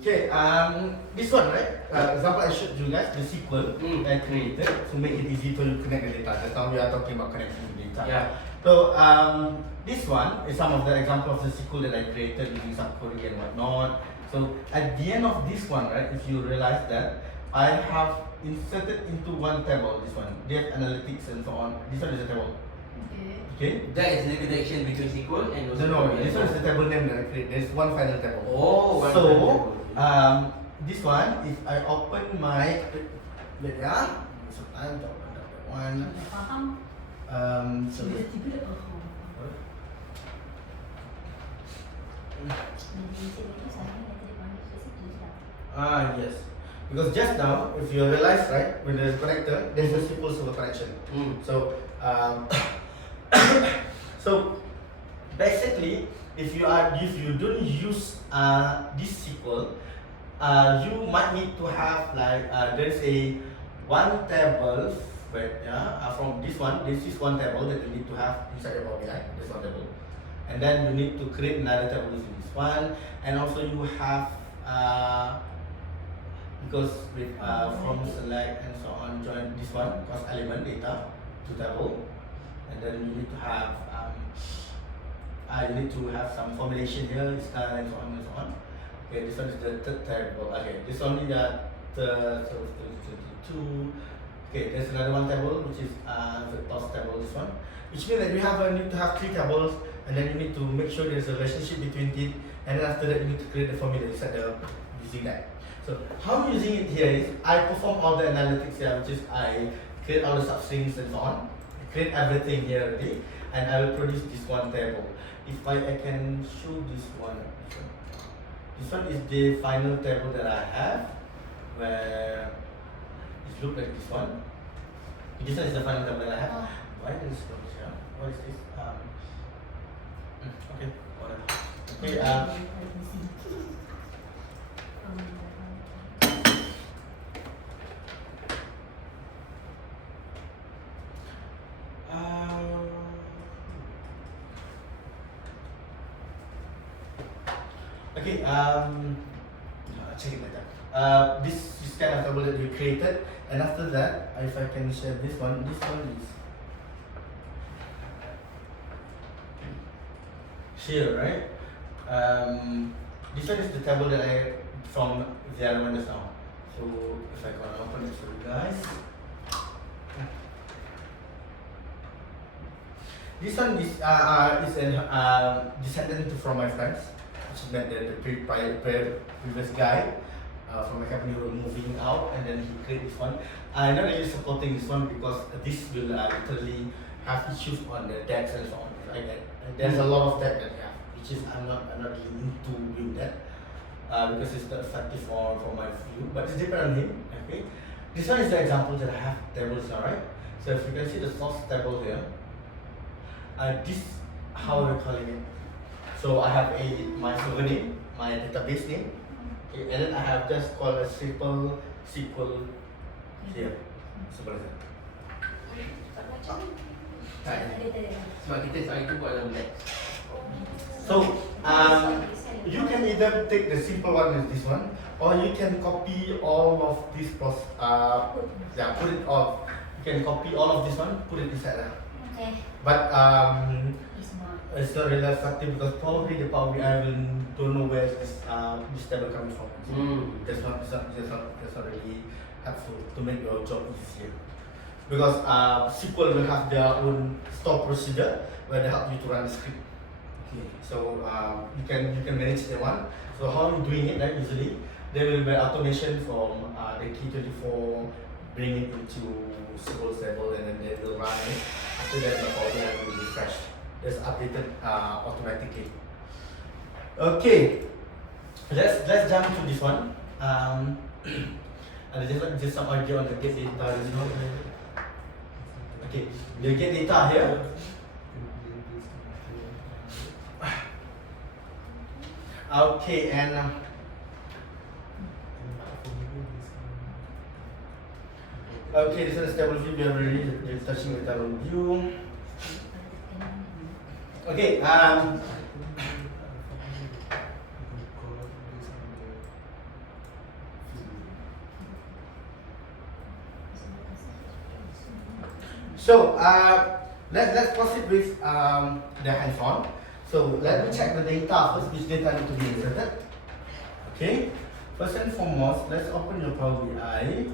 Okay, this one, right? Example I showed you guys, the SQL I created to make it easy to connect the data. Just now we are talking about connecting the data. Yeah. So this one is some of the example of the SQL that I created using some query and whatnot. So at the end of this one, right, if you realize that I have inserted into one table, this one, data analytics and so on. This one is a table. Okay. That is the connection between SQL and also No, this one is the table name that I created. There's one final table. Oh, one so final table. this one, if I open my wait ya, so time to open that one. So yes, because just now, if you realize, right, when there's a connector, there's a SQL Server connection. So so basically, if you don't use this SQL, you might need to have like there's a one table from this one. This is one table that you need to have inside your Power BI. This one table, and then you need to create another table using this one, and also you have because with from select and so on, join this one cross element data to table, and then you need to have some formulation here, style and so on and so on. Okay, this one is the third table. Okay, this one is the 32. Okay, there's another one table which is the toss table. This one, which means that you need to have three tables, and then you need to make sure there's a relationship between it, and then after that you need to create the formula inside using that. So how I'm using it here is I perform all the analytics here, which is I create all the substrings and so on. I create everything here already, and I will produce this one table. If I can show this one. This one is the final table that I have, where it looks like this one. This one is the final table that I have. Why is this here? What is this? Okay, whatever. Okay, okay, check it later. This kind of table that we created, and after that, if I can share this one is here, right? This one is the table that I from the other one just now. So if I can open it for you guys. This one is an descendant from my friends, which meant that the previous guy from my company was moving out, and then he created this one. I'm not really supporting this one because this will literally have issues on the decks and so on. Like that. There's a lot of that have, which is I'm not really into doing that because it's not effective for my view. But it's dependent on him. Okay, this one is the example that I have tables now, right? So if you can see the source table here. This how we're calling it. So I have my server name, my database name, okay, and then I have just called a simple SQL here. Simple as that. Sebab kita soal itu buat dalam teks. So you can either take the simple one as this one, or you can copy all of this put it off. You can copy all of this one, put it inside there. Okay. But it's not really effective because probably the Power BI will don't know where this table coming from. So that's not really helpful to make your job easier. Because SQL will have their own store procedure where they help you to run the script. Okay, so you can manage that one. So how you doing it? Right, usually there will be automation from the Key24, bring it into SQL table, and then they will run it. After that, the Power BI will refresh. It's updated automatically. Okay, let's jump to this one. Just some idea on the get data. Okay, the get data here. Okay, and okay, this is table view. We have already touching the table view. Okay, So let's proceed with the hands-on. So let me check the data first. Which data need to be inserted? Okay. First and foremost, let's open your Power BI.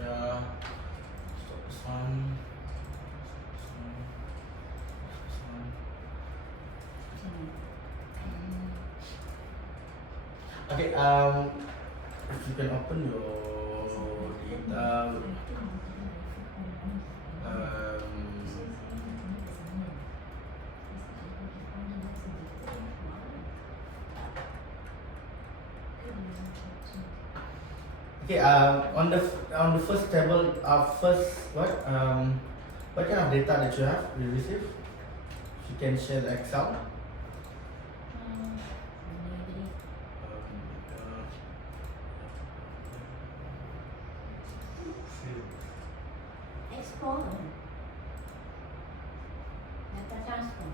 Yeah. Stop this one. Okay, if you can open your data, okay, on the first table, what kind of data that you received? If you can share the Excel. Explorer. Data transfer.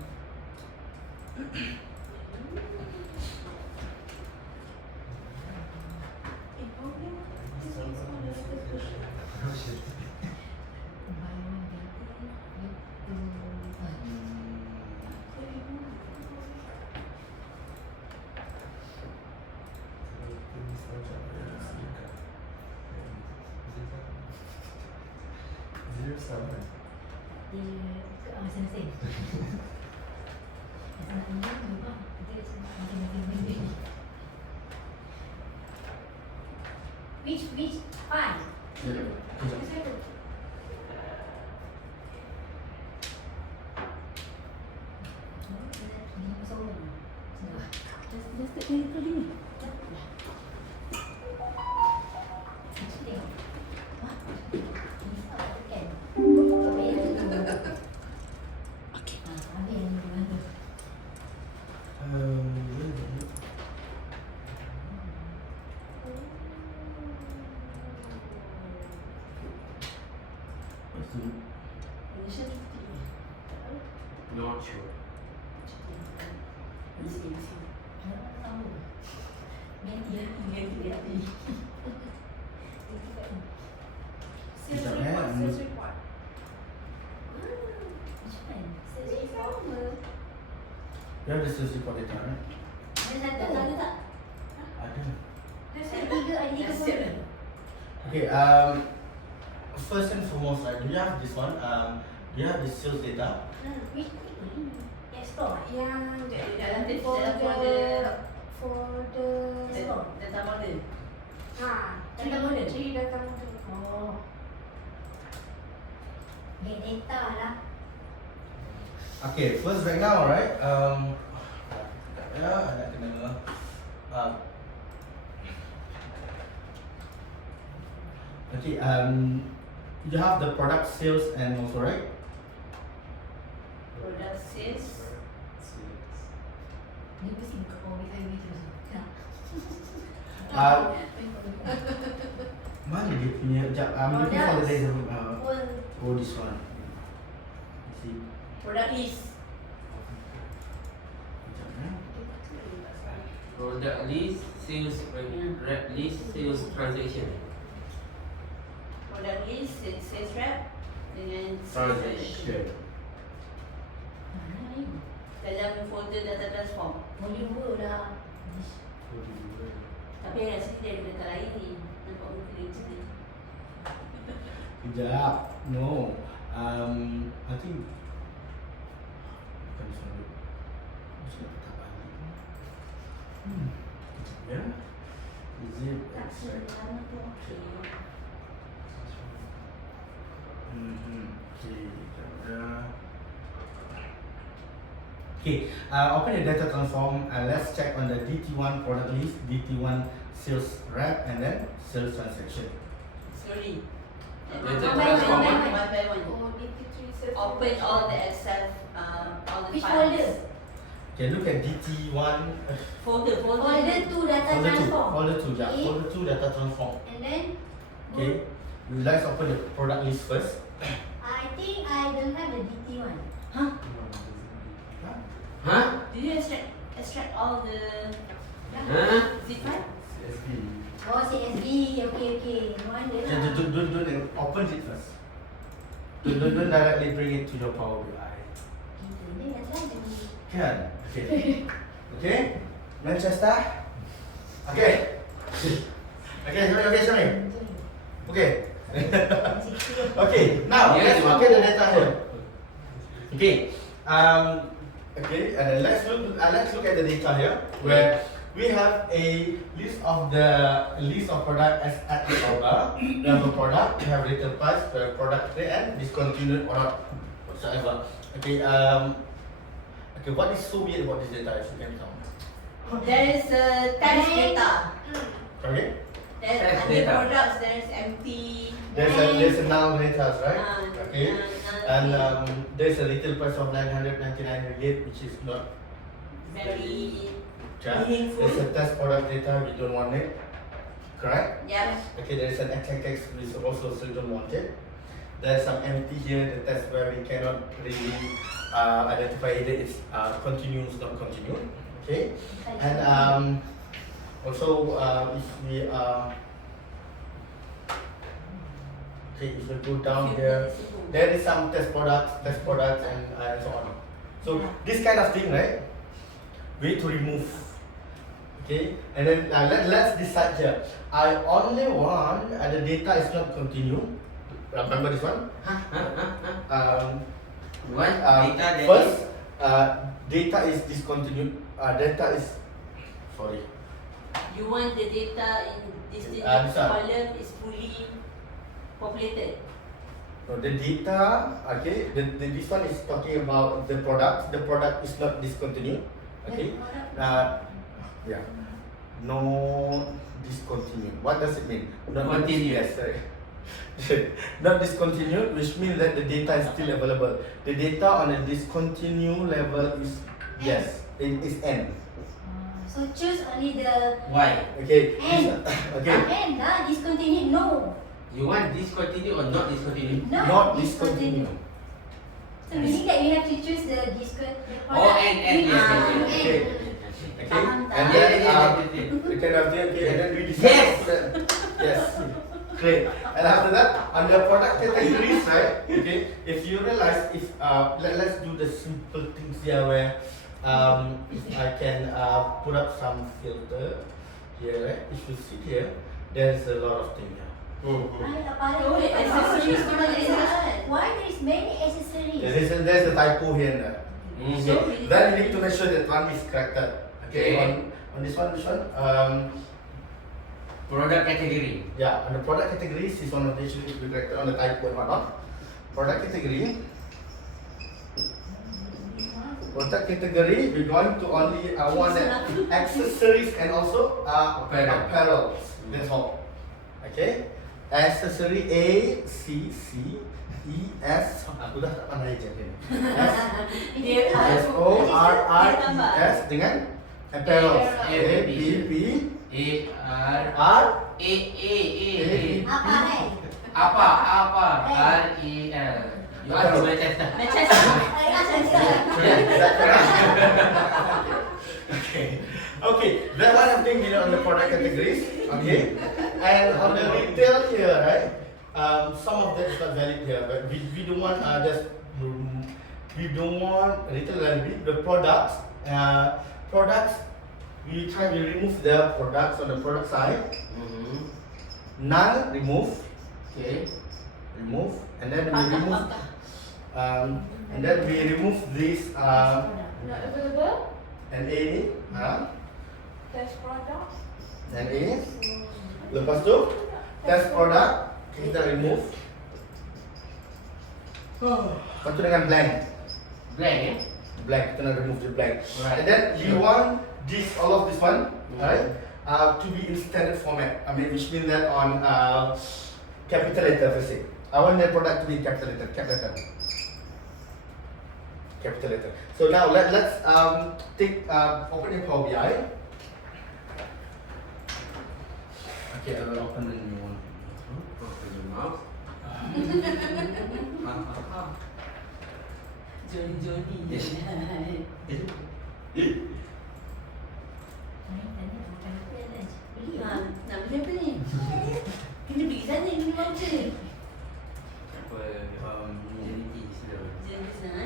Which file? Just take the link. Not sure. Sales report. You have the sales report data, right? Ada. Okay, first and foremost, right, do you have this one? Do you have the sales data? Explore. Yang Dalam folder data model. Data model. Three data model. Oh. Get data lah. Okay, first right now, right? Ya, ada kena. Okay, you have the product sales and also, right? Product sales. Dia mesti buka Power BI terus. Mana dia punya? Sekejap, I'm looking for the data. Oh, This one. You see? Product list. Sekejap, ya. Product list, sales rep list, sales transaction. Product list, sales rep dengan Transaction. mana ni? dalam folder data transform. Volume 2 dah. Tapi yang rasa dia ada data lain ni. Nampak muka dia macam ni. Sekejap. No. I think bukan this one. Mesti nak tak balik. Sekejap, ya. Is it Tak extract? lama tu. Okay. Okay, sekejap, ya. Okay, open the data transform and let's check on the DT1 product list, DT1 sales rep, and then sales transaction. Slowly. Data One by transform. one by one. Oh, DT3 sales. Open all the Excel, all the Which files. folder? Okay, look at DT1, Folder. Folder 2 data folder 2, transform. folder 2, yeah, Okay. folder 2 data transform. And then Okay, let's open the product list first. I I think I don't have the DT one. Huh? Did you extract all the Huh? zip file? CSV. Oh, CSV. Okay. No wonder lah. Don't open it first. Don't directly bring it to your Power BI. Gitu, dia nak try je. Kan? Okay. Okay? Manchester? Okay. Okay, Syamil. Okay. Okay, now Yes, let's look at the data here. Okay. Let's look at the data here where we have a list of product as at the order. We have a product, we have retail price, we have product rate and discontinued or not whatsoever. Okay, what is so weird about this data if you can count? There is tax data. Okay? There's Tax under data. products, there's empty. There's a null data, right? uh, Okay. uh, And there's a retail price of 999 ringgit, which is not very yeah. meaningful. There's a test product data, we don't want it. Correct? Yeah. Okay, there's an XX we also still don't want it. There's some empty here, the test where we cannot really identify either it's continuous, not continued. Okay? And also if we if we go down here, there is some test products and so on. So this kind of thing, right? We need to remove. Okay, and then let's decide here. I only want the data is not continued. Remember this one? What? Data that First, data is discontinued. Data is sorry. You want the data in this this one. column is fully populated. No, the data, okay, this one is talking about the product. The product is not discontinued. Okay. Yeah. No discontinued. What does it mean? Not Continuous. Yes, sorry. Not discontinued, which means that the data is still available. The data on a discontinued level is yes, it is N. So choose only the Why? Okay. N. Okay. N lah, discontinued. No. You want discontinue or not discontinue? No. Not discontinued. So meaning that we have to choose the discontinued. Oh, N, yes, yes, yes. Okay. Okay. Faham tak? And Yeah, then yeah, yeah. we can have the okay, and then we decide. Yes. Yes. Great. And after that, under product categories, right? Okay. If you realize, if let's do the simple things here where if I can put up some filter here, right? If you see here, there's a lot of things here. Why apparel? Oh, wait, accessories tu ada dekat. Why there is many accessories? There's a typo here and there. Mm. Okay. Then you need to make sure that one is corrected. Okay. Okay. On this one, Product category. yeah, on the product categories, this one should be corrected on the typo and whatnot. Product category. Product category, we're going to only want that accessories and also apparels. That's all. Okay. Accessory A, C, E, S. Aku dah tak pandai je ni. S, O, R, E, S dengan apparels. A, B, B, A R R, A Apparel. apa R E L. You are to Manchester. Manchester. Okay, that one of thing on the product categories. Okay, and on the retail here, right? Some of that is not valid here, but we don't want we don't want retail library. The products we remove the products on the product side. None remove. Okay, remove, and then we remove. And then we remove this Not available. and A, Test product. and A. Lepas tu test product kita remove. Lepas tu dengan blank. Blank eh? Blank, kita nak remove the blank. Right. And then you want this all of this one, right? To be in standard format. I mean, which means that on capital letter per se. I want the product to be capital letter, capital letter. So now let's take open your Power BI. Okay, I will open the new one. Open your mouth. Joni. Yes. Beli Ha, lah. nak beli apa ni? Kena pergi sana, kena voucher. Apa Unity sudah. Jangan ke sana.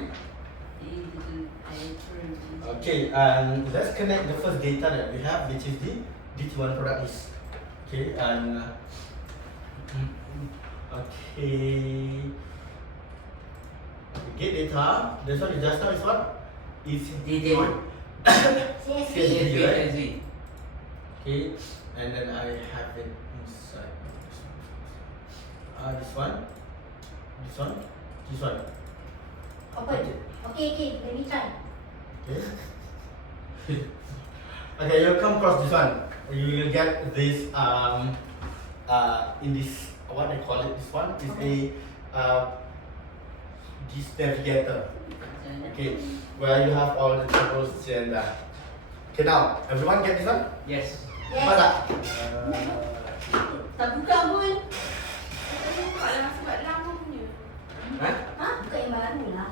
Okay, and let's connect the first data that we have, which is the DT1 product list. Okay, and okay, get data. This one is just now is what? It's TTT. CSP. CSP, right? CSV. Okay, and then I have it inside. This one, this one, this one. Open. Okay, let me try. Okay. Okay, you'll come across this one. You will get this in this what they call it. This one is this navigator. Okay, where you have all the tables and okay, now everyone get this one? Yes. Apa tak? Tak buka pun. Buka lah sebab lama punya. Hah? Ha? Buka yang baru lah.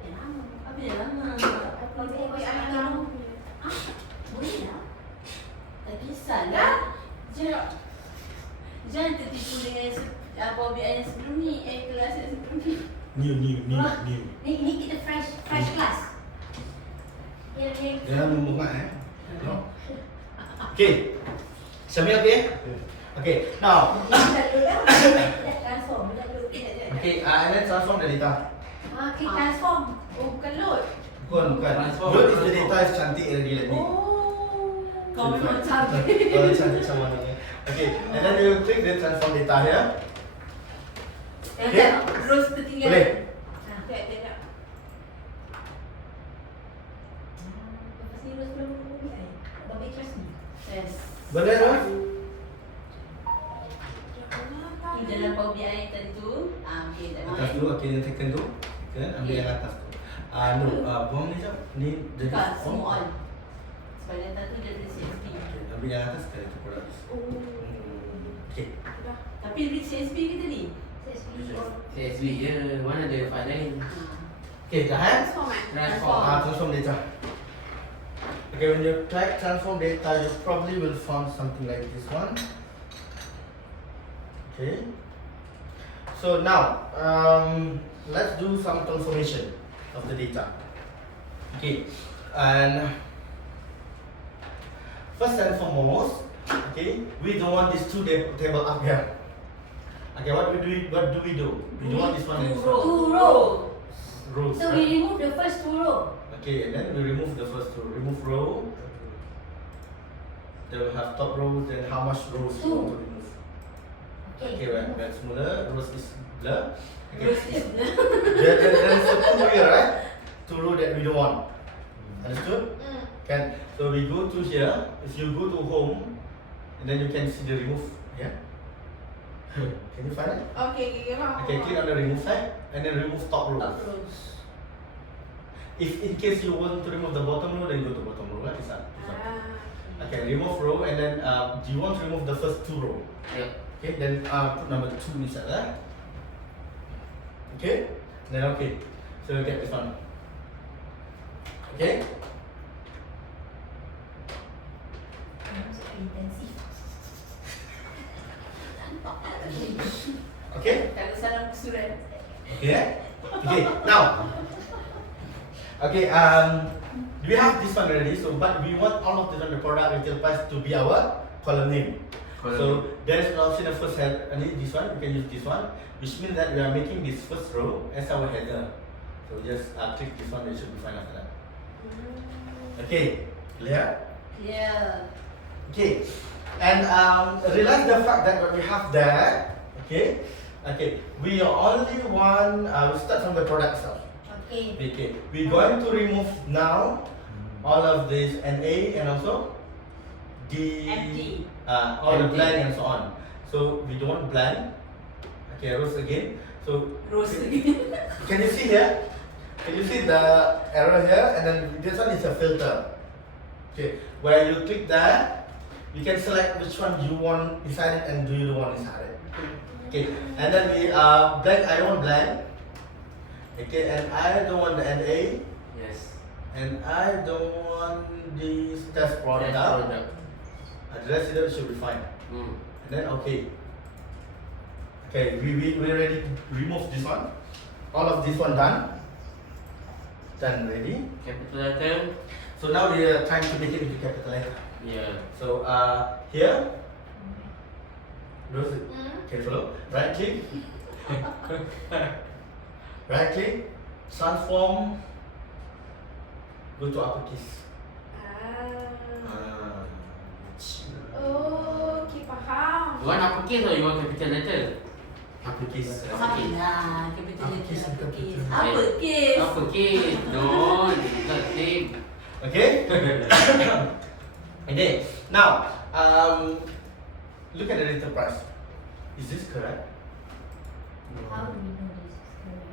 Yang lama. Apa yang lama? Buka yang lama punya. Boleh lah. Tak kisahlah. Jangan tertipu dengan Power BI yang sebelum ni. Kelas yang sebelum ni. New. Ni kita fresh class. Yang Jangan membungak No. Okay. Sambil okay? Okay. Now. Kita transform. Okay. And then transform the data. Okay, transform. Oh, bukan load. Bukan. Transform. Load is the data is cantik already like me. Oh. Kau memang cantik. Oh, cantik sama ni. Okay. And then you click the transform data here. Okay. Terus tertinggal. Boleh. Sekejap. Lepas ni terus belum BI. Bapak trust ni. Yes. Boleh tak? Ni dalam Power BI tadi tu. Okay, tak mahu. Atas dulu, okay, yang tekan tu. Kan, ambil yang atas tu. No, buang ni jap. Ni the Buka semua on. Sebab data tu dia dari CSP. Okay, ambil yang atas sekali tu produk. Oh. Okay. Dah. Tapi dari CSP ke tadi? CSV je. Mana ada file lain? Okay, dah eh? Transform eh? Transform. Transform data. Okay, when you type transform data, you probably will find something like this one. Okay. So now, let's do some transformation of the data. Okay, and first and foremost, okay, we don't want these two table up here. Okay, what do we do? We don't want this one and this one. Two row. Rows. So right? we remove the first two row. Okay, and then we remove the first row. Remove row. Then we have top row. Then how much rows you want to remove? Okay, right. That's smaller. Rows is blur. Okay. There's a two here, right? Two row that we don't want. Understood? Can so we go to here. If you go to home, and then you can see the remove. Yeah. Can you find it? Okay, faham. Okay, click on the remove side, and then remove top row. Top rows. If in case you want to remove the bottom row, then go to bottom row. Right? This one. Okay, remove row, and then do you want to remove the first two row? Yep. Okay, then put number 2 inside there. Okay, then okay. So you get this one. Okay. Intensif. Okay. Kalau salam surat. Okay. Okay. Now. Okay. We have this one already. So, but we want all of the product retail price to be our column name. So there's an option of first head. I need this one. You can use this one, which means that we are making this first row as our header. So just click this one. It should be fine after that. Okay. Clear? Yeah. Okay. And realize the fact that what we have there. Okay. Okay. We only want. We start from the product stuff. Okay. Okay. We're going to remove now all of this NA and also the Empty. all the Empty. blank and so on. So we don't want blank. Okay, rows again. So Rows can you see here? Can you see the arrow here? And then this one is a filter. Okay, where you click that, you can select which one you want inside it and do you want inside it. Okay, and then we blank. I don't want blank. Okay, and I don't want the NA, Yes. and I don't want this test product. The rest of it should be fine. Hmm. And then okay. Okay, we ready to remove this one. All of this one done. Done ready. Capital letter. So now we are trying to make it into capital letter. Yeah. So here, Rose, Hmm? okay, follow. Right click. Right click. Transform. Go to uppercase. Ah. Oh, okay, faham. You want uppercase or you want capital letter? Uppercase. Okay. Salah, capital letter Uppercase, uppercase. uppercase. Uppercase. Uppercase. No, it's not same. Okay. Okay. Now, look at the little price. Is this correct? How do we know this is correct?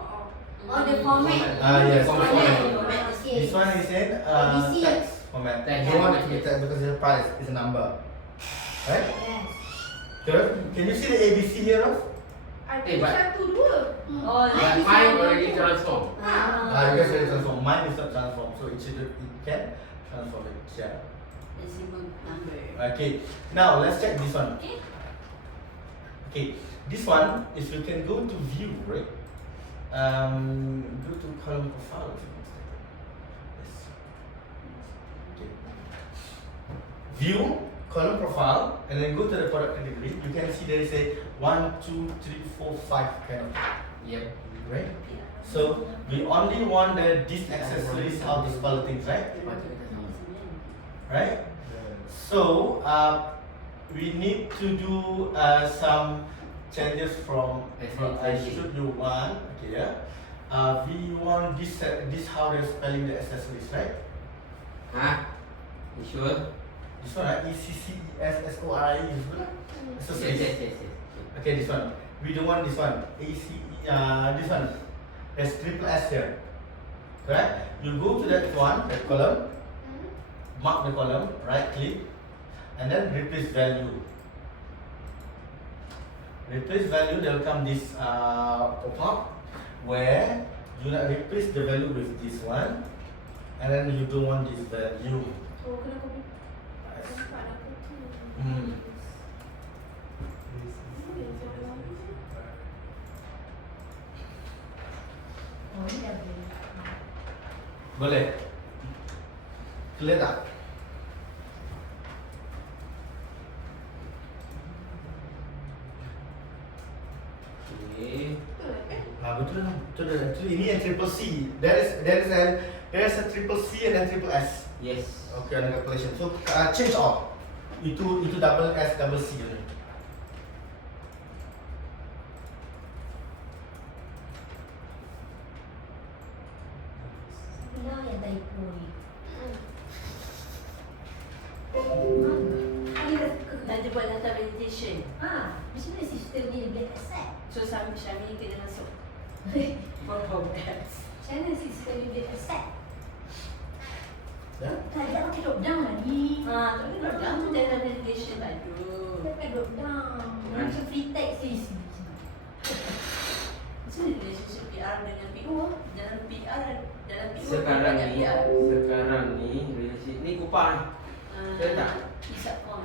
Oh. Oh, the format. Yes. Format. This one is in ABC. text format. Text You want it format, to be yes. text because the price is a number, right? Yes. Correct. Can you see the ABC here? Rose? Ada but- satu dua. Oh, But like mine already transformed. Because it is transform. Mine is not transform, so it can transform it. Yeah. decimal number. Okay. Now let's check this one. Okay. Okay. This one, if you can go to view, right? Go to column profile. Yes. Okay. View column profile, and then go to the product category. You can see there is a 1, 2, 3, 4, 5 kind of, Yep. right? So we only want these accessories, how to spell things, right? Right? So we need to do some changes from should you want, okay, yeah. We want this how they're spelling the accessories, right? Huh? You sure? This one, right? ECCESSORIE is good. Yes, Accessories. yes. Okay, this one. We don't want this one. This one. There's triple S here. Correct? You go to that one, that column, mark the column, right click, and then replace value. Replace value, there will come this pop-up where you replace the value with this one, and then you don't want this value. Oh, kena copy. Nampak aku tu. Hmm. Oh, ni dah boleh. Boleh? Clear tak? Okay. Betul lah kan? Betul dah. Actually ini yang triple C. There is a triple C and then triple S. Yes. Okay, under calculation. So change all. Itu double S double C only. Inilah yang typo ni. Nanti buat data validation. Macam mana sistem ni boleh accept? So Syamil kena masuk for progress. Macam mana sistem ni boleh accept? Ya? Tak ada pakai drop down lah ni. Tapi drop down tu data validation baru. Dia pakai drop down. Macam free text ni. Macam mana relationship PR dengan PO? Dalam PR, dalam PO Sekarang banyak ni, PR. relationship ni kupang. Betul tak? Isapcon.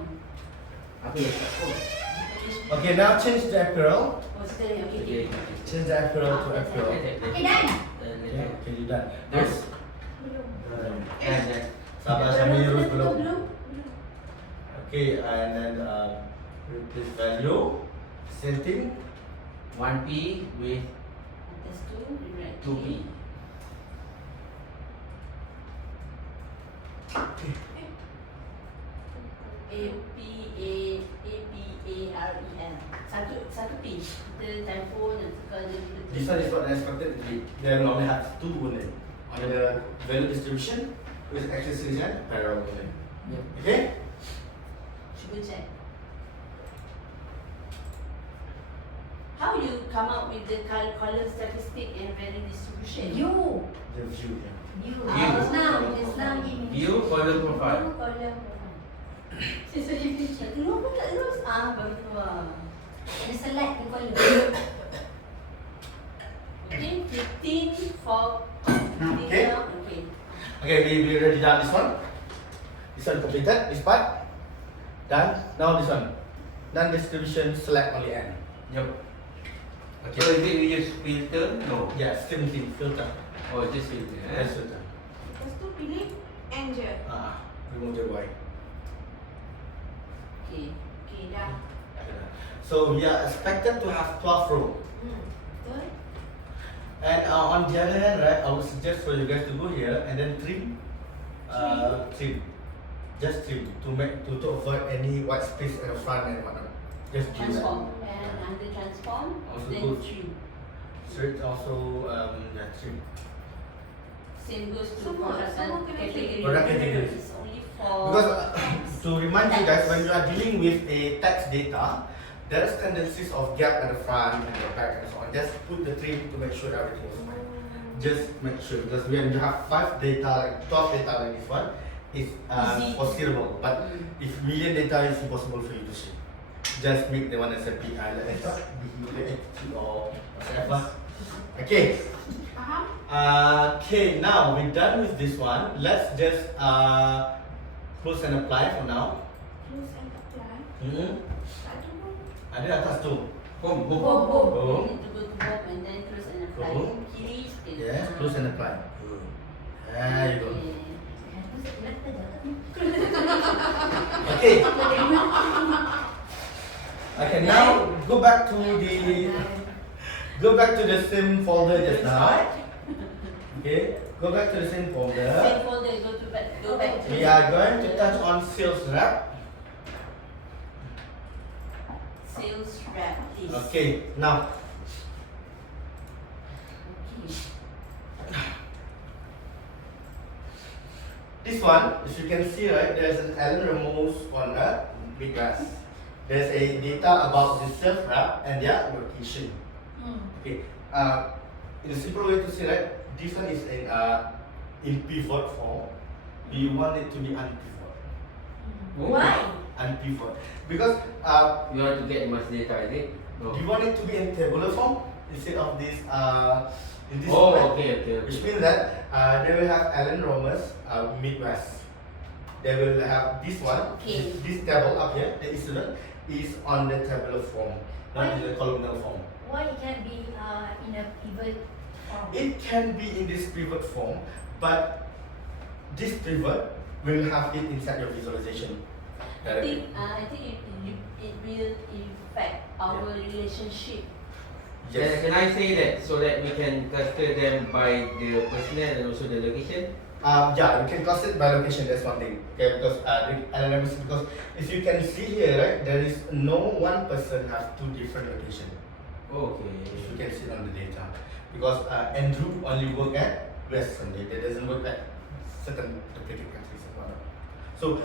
Apa yang tak pun? Okay, now change the apparel. Oh, sekarang Okay. okay. Change the apparel to apparel. Okay, done. Okay, okay, you done. Done. Belum. And Sabar Syamil Rus belum. Belum. Okay, and then replace value. Same thing. 1P with Atas tu, rewrite 2P. APAREL. Satu P. Kita typo yang tukar jadi betul. This one is not expected to be. They normally have two only. The value distribution with accessories and apparel only. Yep. Okay? Cuba check. How you come up with the column statistic and value distribution? You. The view. Yeah. You. View. Just now. Just now. View column profile. View column profile. So you can Tak check. keluar pun tak terus. Baru keluar. And select the color. Okay, 15 for Okay. detail. Okay. Okay, we already done this one. This one completed, this part. Done. Now this one. Non-distribution, select only N. Yep. Okay. So is it we use filter? No. Yeah, same thing, filter. Oh, just filter. Yes, filter. Lepas tu pilih N je. Remove the Y. Okay. Okay, dah. So we are expected to have 12 rows. Betul? And on the other hand, right, I would suggest for you guys to go here and then trim. Trim. Just trim to avoid any white space at the front and whatnot. Just do that. Transform. And under transform, Also then good. trim. So it's also trim. Same goes to Semua kena category. Product category. It's only for Because to remind you guys, when you are dealing with a text data, there is tendencies of gap at the front and the back and so on. Just put the trim to make sure everything is fine. Just make sure, because when you have 5 data, like 12 data like this one, it's Easy. possible. But if million data is impossible for you to see. Just make the one that's a BI, or whatever. Okay. Faham? Okay, now we're done with this one. Let's just close and apply for now. Close and apply. Tak ada pun. Ada atas tu. Home. Home. Home. You need to go to home and then close and apply. Home. Kiri sikit. Yes, close and apply. There you go. Okay. Aku sebelah kita jatuh. Okay. Okay, now go back to the same folder just now. Okay, go back to the same folder. Same folder, go back to We are going to touch on sales rep. sales rep, please. Okay, now Okay. this one, as you can see, right, there's an Allen Ramos on the Midwest. There's a data about the sales rep and their location. Okay, in a simple way to say, right, this one is in pivot form. We want it to be unpivot. Why? Unpivot. Because You want to get much data, is it? No. we want it to be in tabular form instead of this in this Oh, format. okay. Which means that they will have Allen Romer's Midwest. They will have this one, Okay. this table up here, the incident is on the tabular form, not in the columnar form. Why it can't be in a pivot form? It can be in this pivot form, but this pivot will have it inside your visualization. I think it will affect our relationship. Yes. Can I say that so that we can cluster them by the personnel and also the location? Yeah, you can cluster it by location. That's one thing. Okay, because because if you can see here, right, there is no one person has 2 different locations. Okay. If you can see on the data, because Andrew only work at West Sunday. That doesn't work at certain duplicate countries as well. So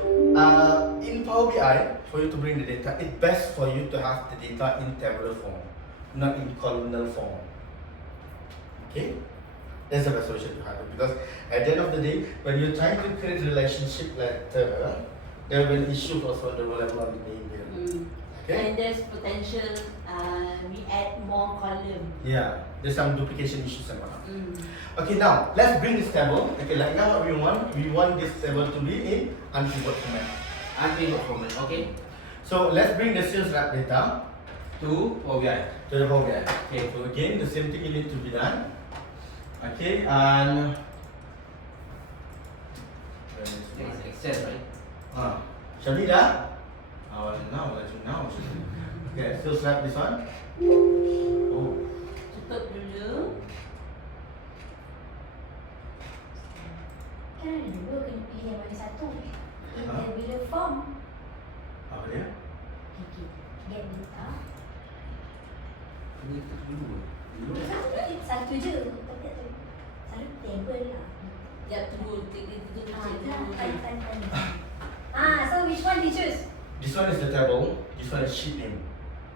in Power BI, for you to bring the data, it's best for you to have the data in tabular form, not in columnar form. Okay, that's the best solution to have it, because at the end of the day, when you're trying to create a relationship letter, there will be issues also the level of the name here. Okay. And there's potential we add more column. Yeah, there's some duplication issues and whatnot. Okay, now let's bring this table. Okay, like now what we want this table to be in unpivot format. Unpivot format. Okay. So let's bring the sales rep data To OBI. to the Power BI. Okay. So again, the same thing need to be done. Okay, and It's Excel, right? shall we done? Now let's do now. Okay, sales rep this one. Oh, Tutup dulu. Kan ada 2, kena pilih yang mana satu. In Huh? tabular form. apa dia? Okay, get data. Ini kita dulu. Satu je. Tapi tak tahu. Selalu table lah. Sekejap tunggu, kita So which one you choose? This one is the table. This one is sheet name.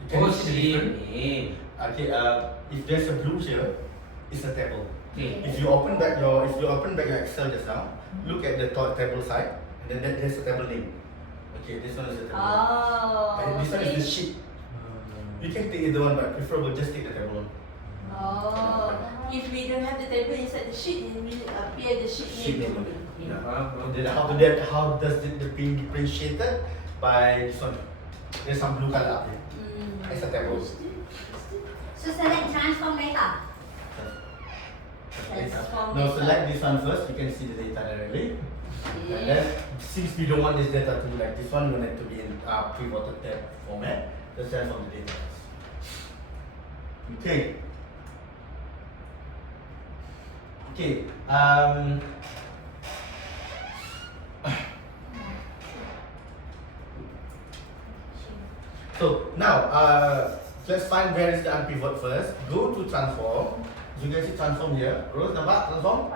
You can Oh, see the sheet difference. name. Okay, if there's a blue here, it's a table. Okay. If you open back your Excel just now, look at the top table side, and then there's a table name. Okay, this one is the table. Oh, And this one is okay. the sheet. You can take either one, but preferable just take the table. Oh, if we don't have the table inside the sheet, it will appear the sheet Sheet name. name. Yeah. And then how does the print differentiated by this one? There's some blue color up here. It's a table. So select transform data. Transform Now data. select this one first. You can see the data directly. And then since we don't want this data to be like this one, we want it to be in pivoted tab format. Let's transform the data. Okay. Okay. So now let's find where is the unpivot first. Go to transform. You can see transform here. Rose nampak transform?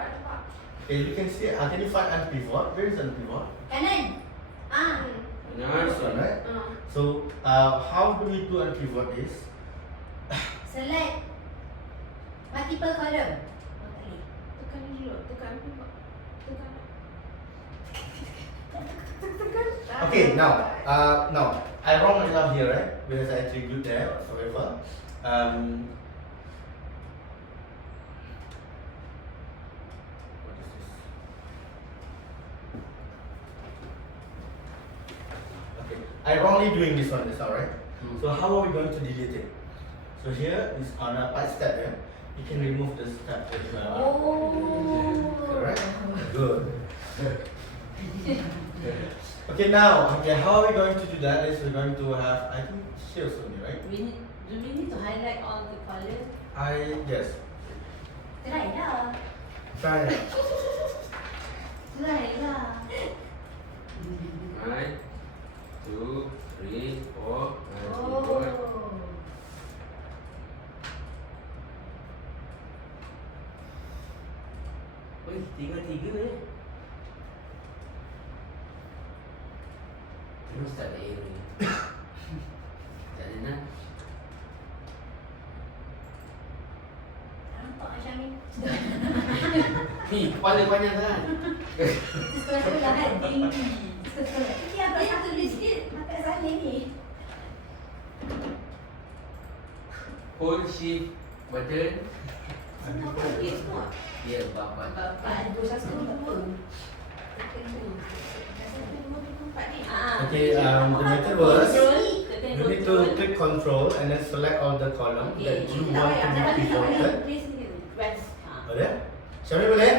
Okay, you can see. Can you find unpivot? Where is unpivot? Kanan. Ah. This one, right? So how do we do unpivot is? Select multiple column. Tekan dulu, tekan pivot. Tekan. Okay, now I wrong enough here, right? Because I attribute there whatsoever. What is this? Okay, I wrongly doing this one, that's alright. So how are we going to delete it? So here is on a part step here. You can remove the step. Oh. Correct? Good. Okay, now, how are we going to do that? Is we're going to have, I think, shares only, right? Do we need to highlight all the colors? Yes. Try lah. Try it. Try lah. 1, 2, 3, 4, Oh. Wih, 3 eh. Terus tak ada error ni. Tak ada nak. Nampak macam ni. Ni, kepala panjang sangat. Sekolah-sekolah kan? Tinggi. Sekolah-sekolah. Ini apa yang tulis sikit? Makan salin ni. Hold shift button. Semua pakai semua. Dia bapak. Bapak. Dua satu dua. Tekan dulu. Satu, dua, tiga, empat ni. Okay, the method was Tekan you need to click control and then select all the column that you want to be pivoted. Press. Boleh? Syami boleh?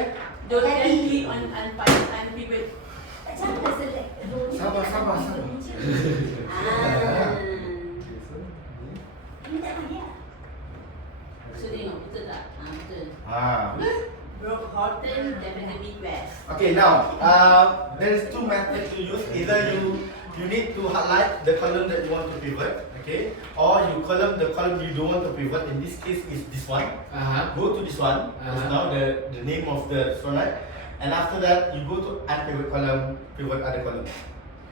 Don't click on unpivot. Macam mana select? Sabar. Ini tak payah. So tengok, betul tak? Betul. Broke Horton definitely press. Okay, now there's two methods to use. Either you need to highlight the column that you want to pivot, okay, or you column the column you don't want to pivot. In this case, is this one. Go to this one. That's now the name of the this one, right? And after that, you go to unpivot column, pivot other column.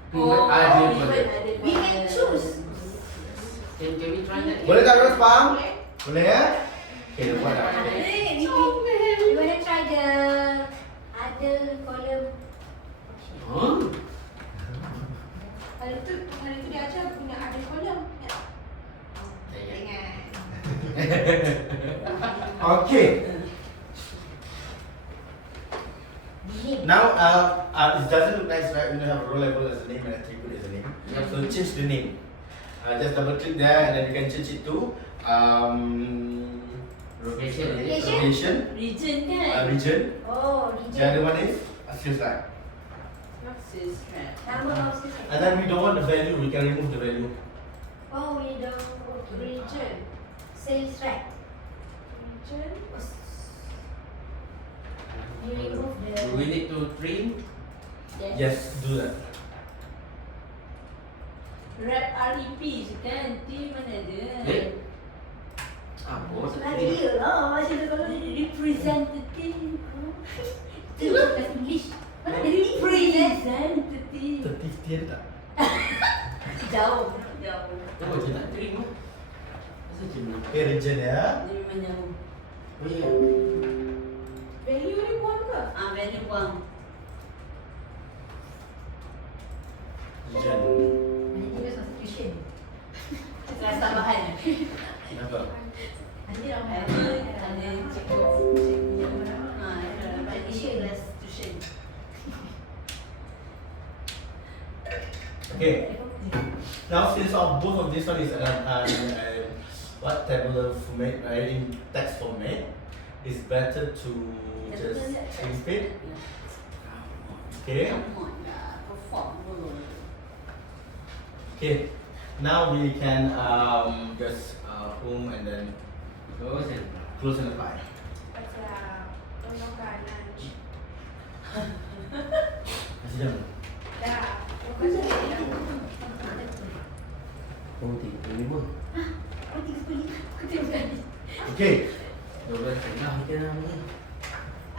Pivot ada pivot pada. ada We can choose. Can we try that? Boleh tak, Ros? Faham? Boleh ya? Okay, buat tak? We wanna try the other column. Huh? Hari tu dia ajar punya ada kolom. Ya. Jangan. Ingat. Okay. Delete. Now, it doesn't look nice, right? When you have a row level as a name and attribute as a name. Yep. So change the name. Just double click there, and then you can change it to Location. location, Region kan? region. Oh, The other region. one is sales right. Sales rep. Nama mouse tu. And then we don't want the value, we can remove the value. Oh, we don't. Okay. Region. Sales rep. Region. We remove Do we the. need to trim? Yes, do that. Rep REP je kan? T mana ada? Apa? Lagi dia lah. Macam tu kalau Representative. Itu bahasa English. Mana ada Representative. Tertifty ada tak? Jauh. Kenapa je tak trim lah? Masa je nak. Okay, region ya. Dia memang jauh. Oh ya. Value ni buang ke? Value buang. Region. Managerial substitution. Kelas tambahan. Kenapa? Nanti dah Ada check kelas tuition. Okay. Now since both of this one is what tabular format, right, in text format, it's better to just change it. Okay. Okay. Now we can just home and then Close it. close and apply. Baca Penokan lunch. Masih jam. Dah. Baca ni. Oh, 35. Oh, 35. Okay. 12 setengah kita namanya.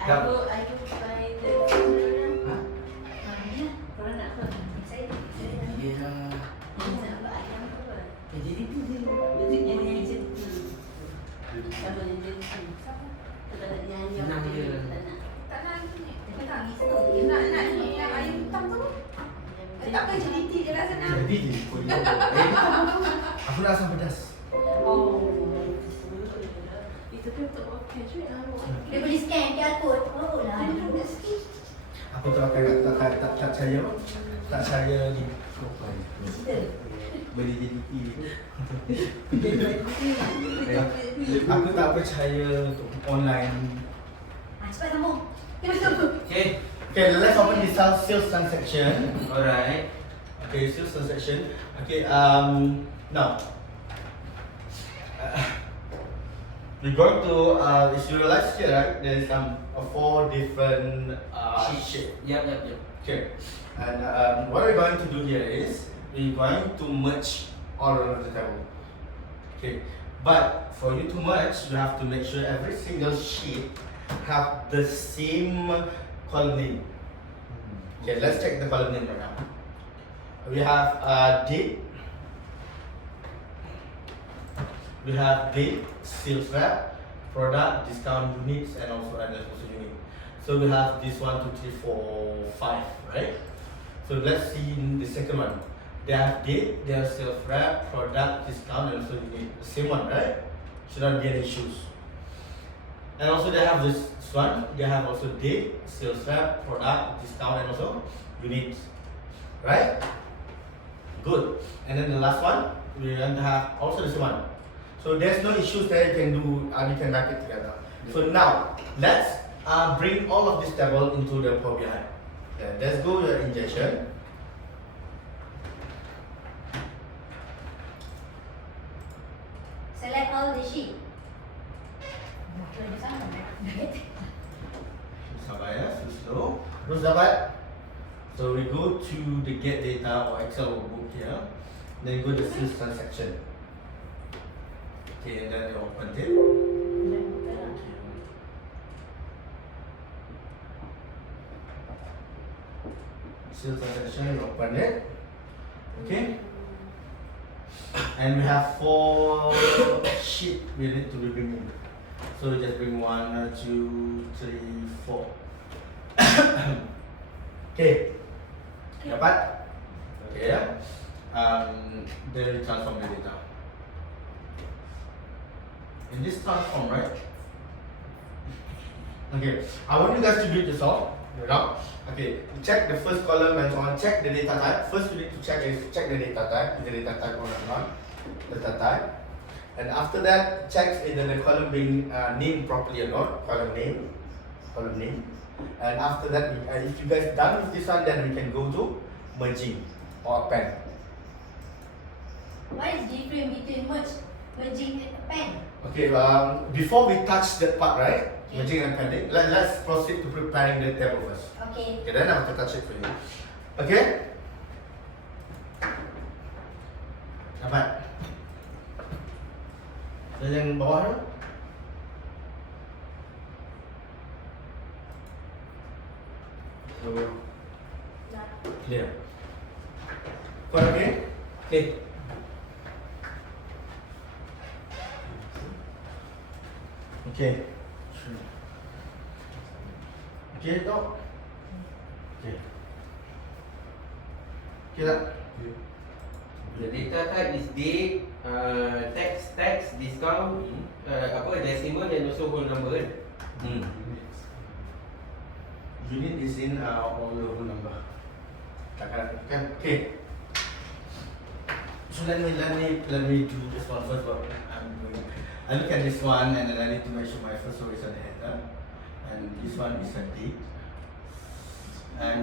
I go buy the Ha? korang nak apa? Saya Dia dah. Nak buat ayam ke apa? Jadi tu dia. Yang macam tu. Sama yang jadi tu. Kalau nak nyanyi Senang je. tak nak. Tak nak ni. Dia tak ni Dia nak ni yang ayam hitam tu. Tak apa JDT je lah senang. Jadi je. Aku nak asam pedas. Oh. Itu kan untuk makan je lah. Dia boleh scan QR code. Oh lah. Aku tak akan tak percaya. Tak percaya di Digital. Beli JDT tu. Aku tak percaya untuk online. Cepat sambung. Dia betul. Okay. Okay, let's open the sales transaction. Alright. Okay, sales transaction. Okay, now we're going to if you realize here, right, there is some 4 different sheets. Yep. Okay, and what we're going to do here is we're going to merge all of the table. Okay, but for you to merge, you have to make sure every single sheet have the same column name. Okay, let's check the column name right now. We have date. We have date, sales rep, product, discount units, and also unit. So we have this 1, 2, 3, 4, 5, right? So let's see in the second one. They have date, they have sales rep, product, discount, and also unit. The same one, right? Should not be any issues. And also they have this one. They have also date, sales rep, product, discount, and also units, right? Good. And then the last one, we're going to have also this one. So there's no issues there. You can do, you can wrap it together. So now let's bring all of this table into the Power BI. Yeah, let's go your ingestion. Select all the sheet. Ada sama. Sabar ya, slow. Terus dapat. So we go to the get data or Excel workbook here. Then go to sales transaction. Okay, and then you open it. Sales transaction, you open it. Okay. And we have 4 sheet we need to be bringing. So we just bring 1, 2, 3, 4. Okay. Dapat? Okay ya. Then we transform the data. In this transform, right? Okay. I want you guys to do this all. Okay. Check the first column and so on. Check the data type. First you need to check the data type. Is the data type or not? Data type. And after that, check either the column being named properly or not. Column name. And after that, if you guys done with this one, then we can go to merging or append. What is different between merging and append? Okay. Before we touch that part, right? Okay. Merging and appending. Let's proceed to preparing the table first. Okay. Okay, then I have to touch it for you. Okay. Dapat. Dan yang bawah tu? Clear. Kau okay? Okay. Okay. Okay, tak? Okay. Okay tak? data card is date, tax, discount, decimal and also whole number kan? Unit is in all the whole number. Takkan kan? Okay. So let me do this one first. What I'm doing. I look at this one and then I need to make sure my first row is on the header, and this one is a date. And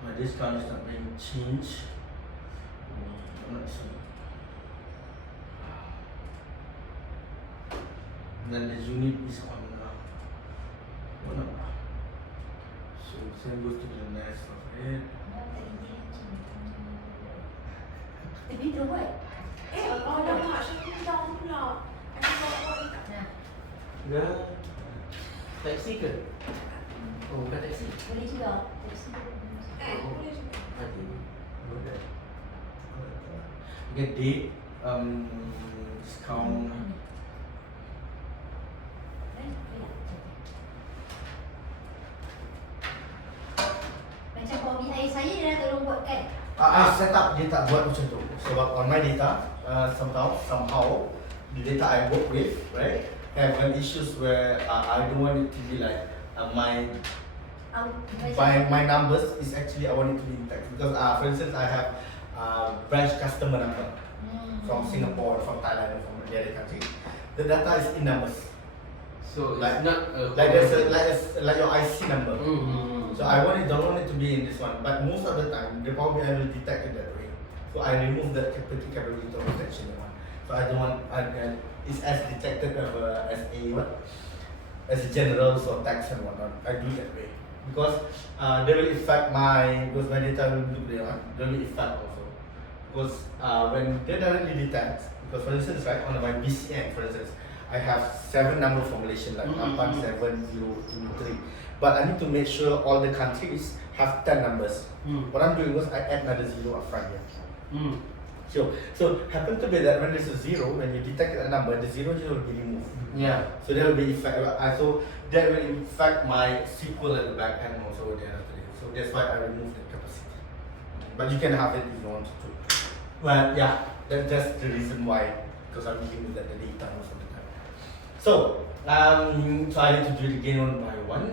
my discount is not being changed. I'm not sure. Then the unit is on what number? So same goes to the next of it. Tapi tu buat. Alamak, Syakir down pula. Aku bawa ni tak. Nah, Ya. Taxi ke? Oh, bukan taxi. boleh juga. Boleh juga. Ada. Okay, date, discount. Macam Power BI saya dia dah tolong buatkan. I set up dia tak buat macam tu. Sebab on my data, somehow the data I work with, right, have an issues where I don't want it to be like my numbers is actually I want it to be intact because for instance I have branch customer number from Singapore, from Thailand, from the other country. The data is in numbers. So Like- it's not a Like there's like your IC number. Mm-hmm. So I don't want it to be in this one, but most of the time they probably I will detect it that way. So I remove that capability of detection one. So I don't want it's as detected as a what? As a general or tax and whatnot. I do that way because they will affect because my data will look there. They will affect also because when they directly detect, because for instance right on my BCN for instance. I have 7 number formulation like 87023, but I need to make sure all the countries have 10 numbers. What I'm doing was I add another 0 up front here. So happen to be that when there's a 0, when you detect a number, the 0 will be removed. Yeah. So that will be effect. So that will affect my SQL at the back end also there after that. So that's why I remove the capacity. But you can have it if you want to. Well, yeah, that's the reason why, because I'm dealing with the data most of the time. So I need to do it again one by one.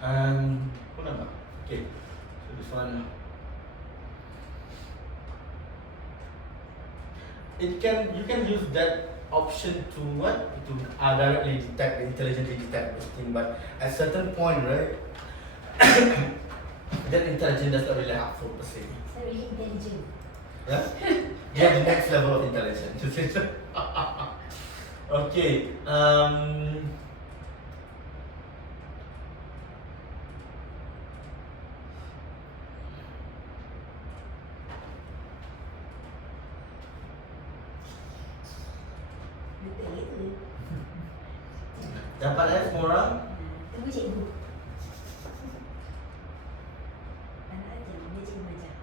Hold on. Okay. So this one. You can use that option to what? To directly detect, intelligently detect this thing, but at certain point, right? That intelligence does not really helpful per se. It's not really intelligent. Yeah? Yeah, the next level of intelligence. Okay. Betul itu. Dapat semua orang? Tunggu cikgu. Anak aja, dia cikgu ajar.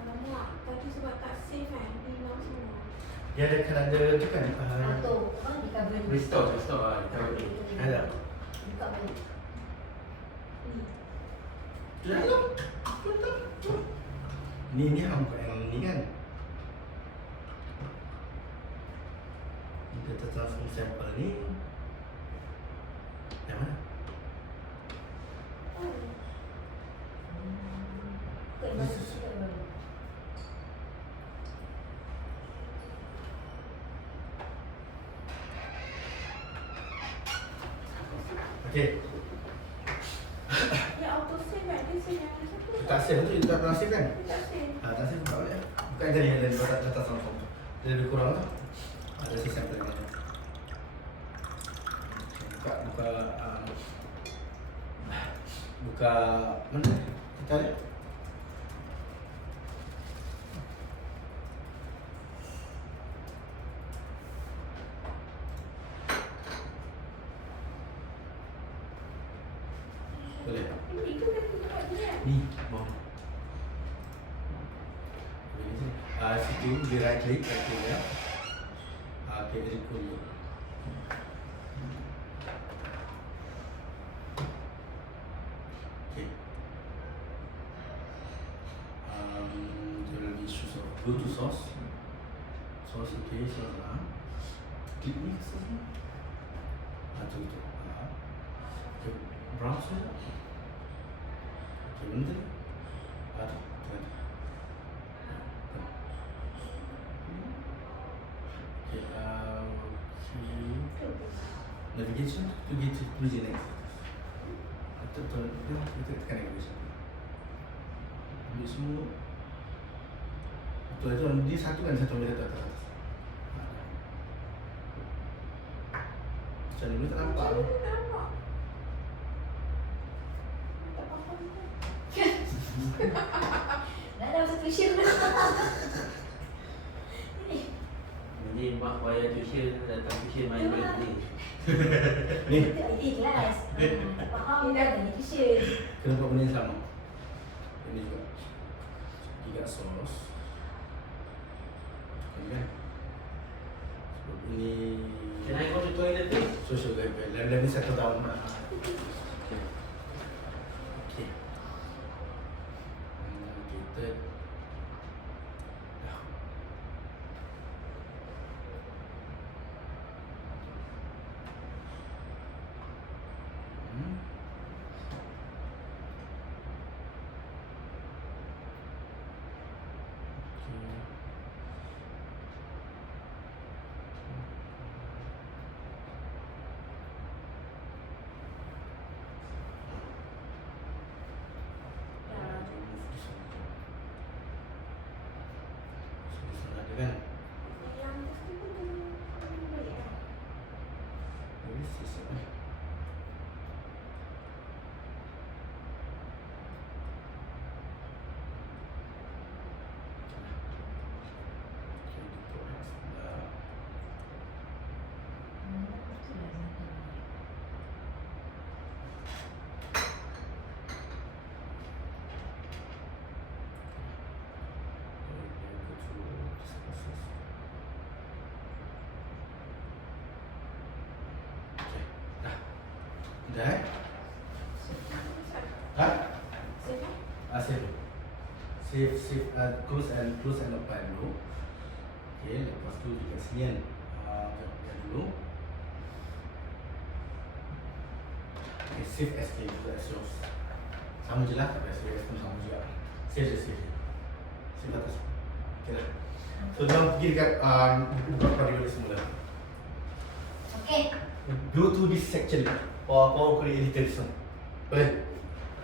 Alamak, tadi sebab tak save kan, hilang semua. Dia ada kan ada tu kan? Auto, apa? Recovery. Restore lah. Recovery. Ada. Buka balik. Ni. Ni hampa yang ni kan? Kita transfer sampel ni. Yang mana? Buka yang baru, buka yang baru. Okay. Ya auto save kan, dia save yang satu. Tak save tu, tak pernah save kan? Dia tak save. Tak save buka balik. Bukan tadi yang dari data transform tu. Dia lebih kurang tu. Ada si sampel yang mana. Buka mana? Kita lihat. Boleh. Ini tu kan kita buat ni kan. Ni bawah. Situ di right click ya. Okay, very cool. Okay. Go to source. Source, okay, source lah. Klik ni ke source ni? Tu. Okay, browser. Okay, benda tadi. Tu. Okay, navigation to get to the next. Kita tekan navigation. Ambil semua. Betul, itu dia satu kan satu ambil atas. Macam ni, boleh tak nampak tu? Dah ada masa tuition dah. Jadi mak bayar tuition, datang tuition main ni. Ni, Ikhlas. Tak faham dah ni tuition. kena buat benda yang sama. Ini juga. Tiga source. Kan? Sebab ini Can I go to toilet please? social level. Let me settle down. Okay. Kita kan? Ini sisa. Dah? Ha? Save. Save, close and apply dulu. Okay, lepas tu dekat sini kan. Apply dulu. Okay, save as ke juga as yours. Sama je lah, tapi save as pun sama juga. Save. Save atas. Okay lah. So, jangan pergi dekat buka pada semula. Okay. Go to this section. Power Query Editor semua. Boleh?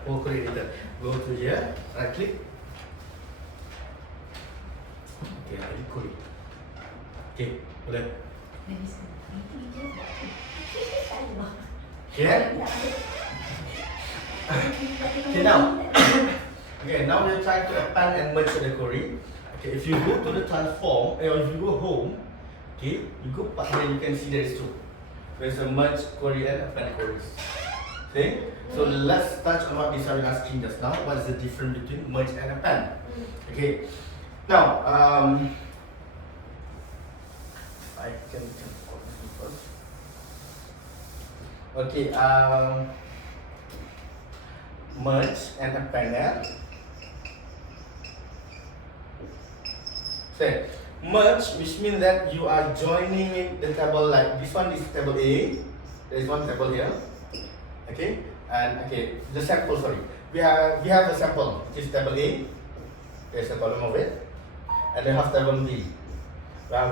Power Query Editor. Go to here, right click. Okay, edit query. Okay, boleh. Okay. Okay, now. Okay, now we're trying to append and merge the query. Okay, if you go to the transform, or if you go home, okay, you go part where you can see there is two. There's a merge query and append queries. Okay, so let's touch on what we are asking just now. What is the difference between merge and append? Okay, now I can first. Okay, merge and append. Say merge, which means that you are joining in the table, like this one is table A, there is one table here, okay, and okay, the sample, sorry, we have the sample, which is table A, there's a column of it, and then have table B, we have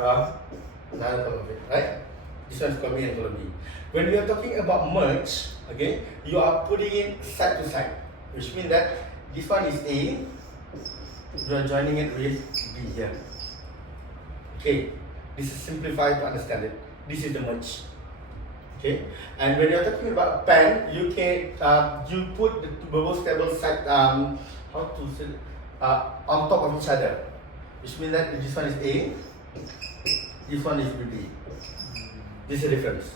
another column of it, right? This one is column A and column B. When we are talking about merge, okay, you are putting it side to side, which means that this one is A, you are joining it with B here. Okay, this is simplified to understand it. This is the merge. Okay, and when you're talking about append, you can you put the both tables side how to say on top of each other, which means that this one is A, this one is B. This is the difference.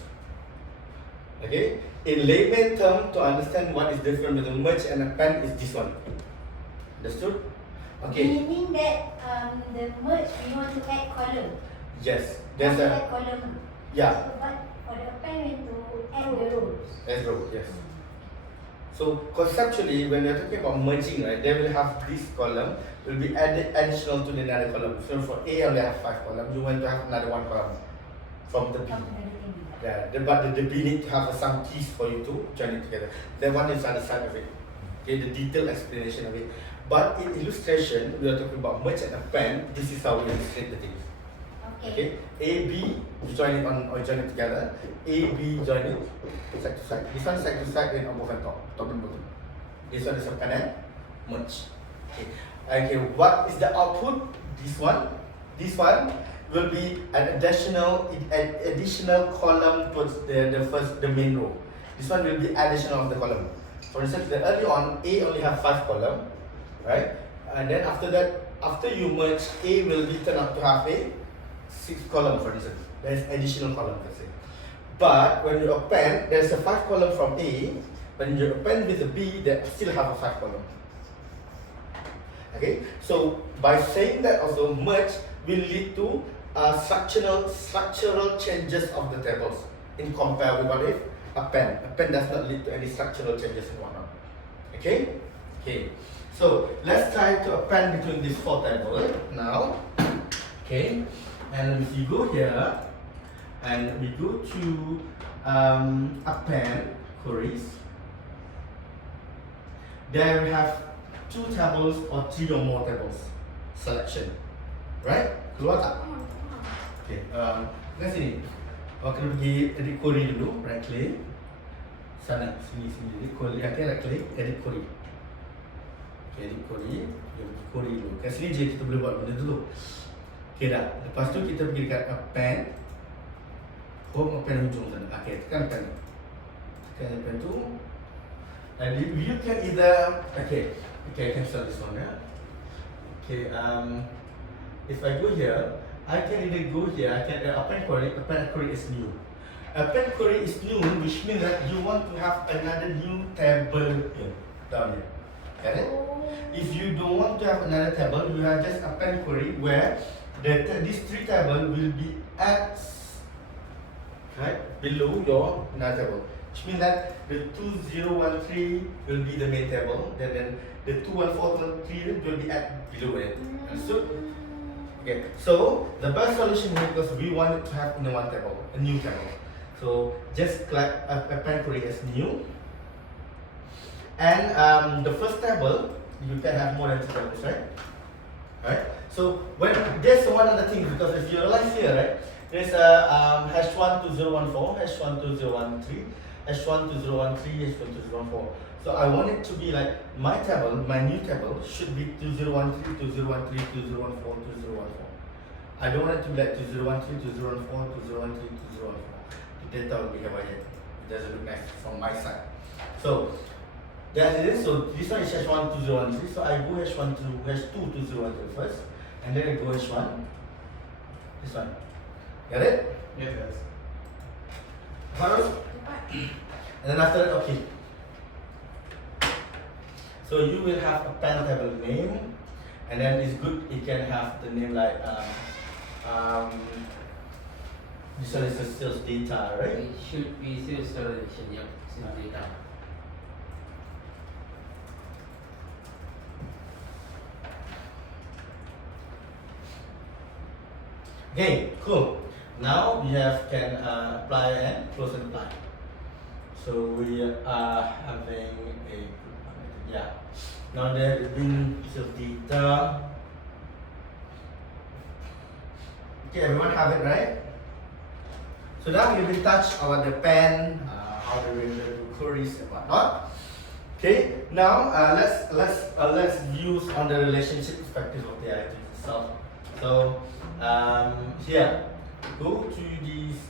Okay, in layman term, to understand what is different between merge and append is this one. Understood? Okay. Meaning that the merge we want to add column. Yes, there's a add column. yeah. So, but for the append we want to add the rows. As row, yes. So conceptually, when you're talking about merging, right, they will have this column will be added additional to the another column. So for A only have 5 columns, you want to have another 1 column from the B. Yeah, but the B need to have some keys for you to join it together. That one is on the side of it. Okay, the detailed explanation of it. But in illustration, we are talking about merge and append. This is how we illustrate the things. Okay, A, B, you join it on or join it together. A, B, join it side to side. This one side to side, then above and top and bottom. This one is append and merge. Okay, what is the output? This one will be an additional column towards the main row. This one will be additional of the column. For instance, early on A only have 5 column, right? And then after that, after you merge, A will be turned out to have a 6 column, for instance. There is additional column, let's say. But when you append, there's a 5 column from A. When you append with the B, they still have a 5 column. Okay, so by saying that also merge will lead to structural changes of the tables in compare with what if append. Append does not lead to any structural changes and whatnot. Okay, so let's try to append between these 4 tables now. Okay, and if you go here and we go to append queries, there we have 2 tables or 3 or more tables selection, right? Keluar tak? Okay, kat sini. Kena pergi edit query dulu, right click. Sana, sini edit query. Okay, right click, edit query. Okay, edit query. Kita pergi query dulu. Kat sini je kita boleh buat benda dulu. Okay dah. Lepas tu kita pergi dekat append. Home append hujung sana. Okay, tekan append. Tekan append tu. And you can either I can start this one, yeah. Okay, if I go here, I can either go here. I can append query is new. Append query is new, which means that you want to have another new table here, down here. Get it? If you don't want to have another table, you have just append query where these 3 tables will be at right below your another table. Which means that the 2013 will be the main table, then the 21413 will be at below it. Understood? Okay, so the best solution here, because we want it to have in one table, a new table. So just click append query as new. And the first table, you can have more than 2 tables, right? Right? So when there's one other thing, because if you realize here, right, there's a #12014, #12013, #12013, #12014. So I want it to be like my table, my new table should be 2013, 2013, 2014, 2014. I don't want it to be like 2013, 2014, 2013, 2014. The data will be haywire. It doesn't look nice from my side. So that is it. So this one is #12013. So I go #22013 first, and then I go #1. This one. Get it? Yes. First. And then after that, okay. So you will have a pen table name, and then it's good it can have the name like this one is the sales data, right? It should be sales relation, yeah, sales data. Okay, cool. Now we can apply and close and apply. So we are having now there has been sales data. Okay, everyone have it, right? So now we will touch about the pen, how to do queries and whatnot. Okay, now let's view on the relationship perspective of the item itself. So here, go to this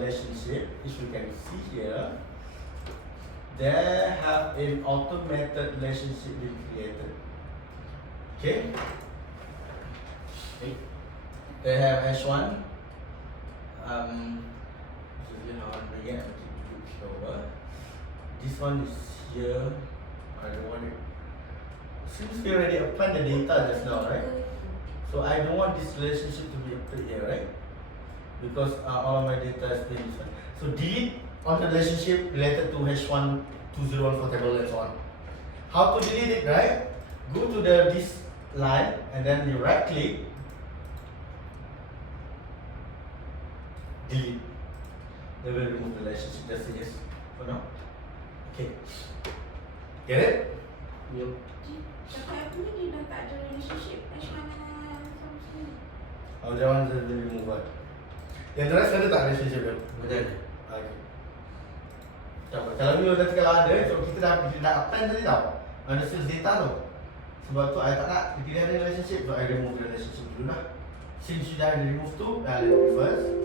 relationship. As you can see here, they have an automated relationship being created. Okay. They have H1. This one is here. I don't want it. Since we already applied the data just now, right? So I don't want this relationship to be applied here, right? Because all of my data is being this one. So delete on the relationship related to H1 2014 table and so on. How to delete it, right? Go to this line and then you right click, delete. They will remove the relationship. Just say yes for now. Okay. Get it? Yup. Cakap aku ni dia dah tak ada relationship. Macam mana sama sekali? Oh, that one is the remover. Yang the rest ada tak relationship dia? Betul. Okay. Kalau ni kalau ada, so kita dah append tadi tau. Ada sales data tu. Sebab tu I tak nak dia ada relationship, so I remove the relationship dulu lah. Since you dah remove tu, dah let me first.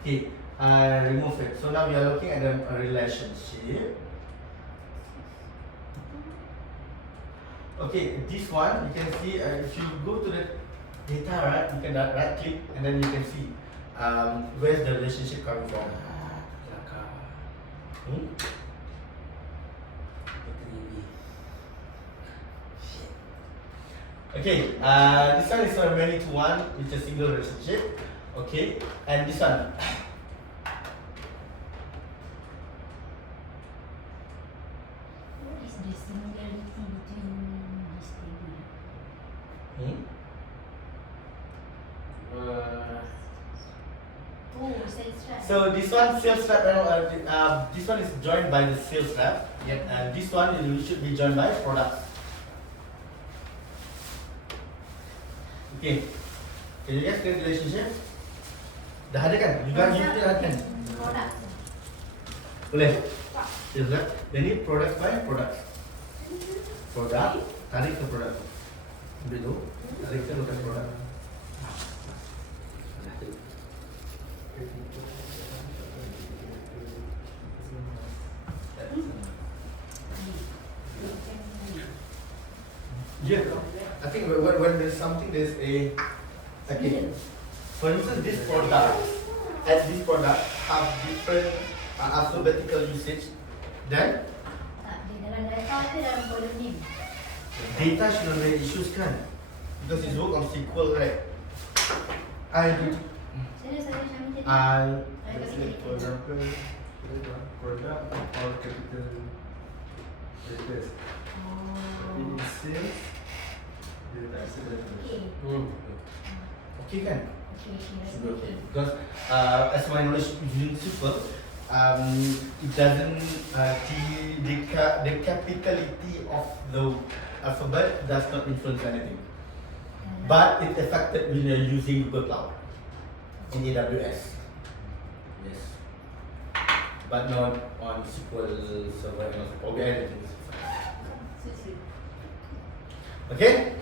Okay, remove it. So now we are looking at a relationship. Okay, this one you can see if you go to the data, right, you can right click and then you can see where's the relationship coming from. Kelakar. Hmm? Okay, this one is a many to one with a single relationship. Okay, and this one. What is the similarity between this table? Hmm? Oh, sales rep. So this one sales rep, this one is joined by the sales rep. Yep. And this one should be joined by products. Okay. Can you guys create relationship? Dah ada kan? You dah ada kan? Product. Boleh? Sales rep. Jadi products by products. Produk, tarik ke produk. Ambil tu, tarik ke lokasi produk. Yeah, I think when there's something, there's a okay. For instance, this product have different alphabetical usage. Then Tak, di dalam data ke dalam column name? data should not be issues kan? Because it's work on SQL, right? I do. Saya macam ni tadi. Let's say for example, product or capital letters. Tapi in sales, dia tak sedar. Okay. Okay kan? Okay, Should be okay. Because as my knowledge using SQL, it doesn't the capitality of the alphabet does not influence anything. But it affected when you're using Google Cloud in AWS. Yes. But not on SQL Server and Power BI and things. Okay?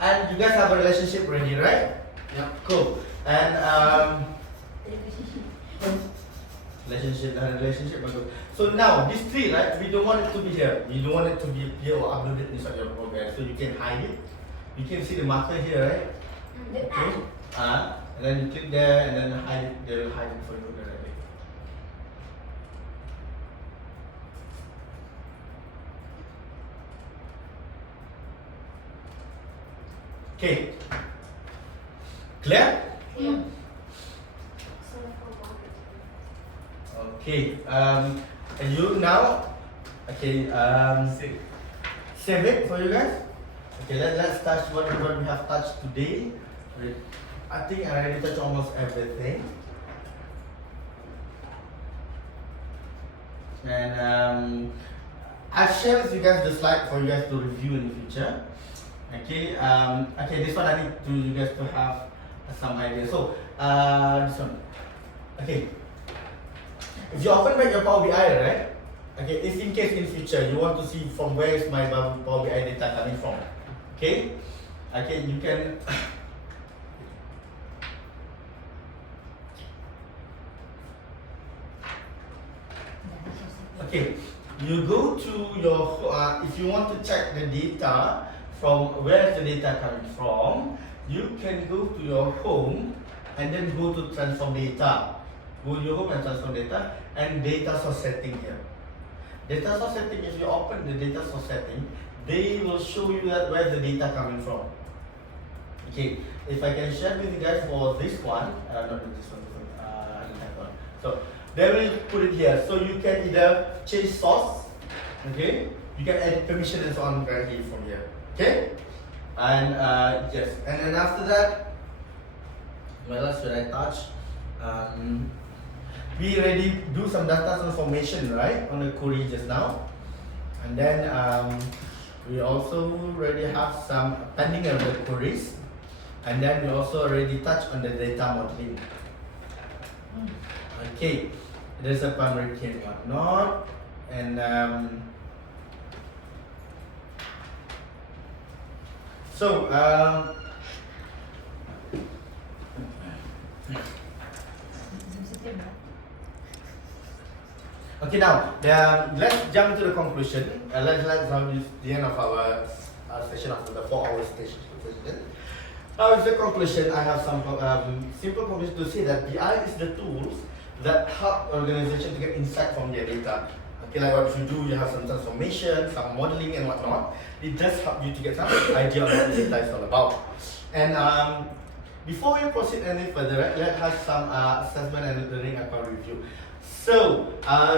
And you guys have a relationship already, right? Yep. Cool. And relationship bagus. So now these three, right? We don't want it to be here. We don't want it to be here or uploaded inside your program. So you can hide it. You can see the marker here, right? Okay. And then you click there and then hide it. They will hide it for you directly. Okay. Clear? Yeah. Okay. And you now, okay. Save it for you guys. Okay. Let's touch what we have touched today. I think I already touched almost everything. And I've shared with you guys the slide for you guys to review in the future. Okay. Okay. This one I need to you guys to have some idea. So this one. Okay. If you open back your Power BI, right? Okay, if in case in future you want to see from where is my Power BI data coming from, okay? Okay, you can. Okay, you go to your. If you want to check the data from where is the data coming from, you can go to your home and then go to transform data. Go to your home and transform data and data source setting here. Data source setting, if you open the data source setting, they will show you that where the data coming from. Okay, if I can share with you guys for this one, not this one, I don't have one. So they will put it here. So you can either change source, okay? You can edit permission and so on directly from here, okay? And yes, and then after that, what else should I touch? We already do some data transformation, right, on the query just now, and then we also already have some pending error queries, and then we also already touched on the data modeling. Okay, there's a primary key and whatnot, and so okay, now let's jump into the conclusion. Let's jump to the end of our session after the 4 hour session. Now, with the conclusion, I have some simple conclusion to say that BI is the tools that help organization to get insight from their data. Okay, like what you do, you have some transformation, some modeling and whatnot. It does help you to get some idea of what the data is all about. And before we proceed any further, let's have some assessment and learning outcome review. So,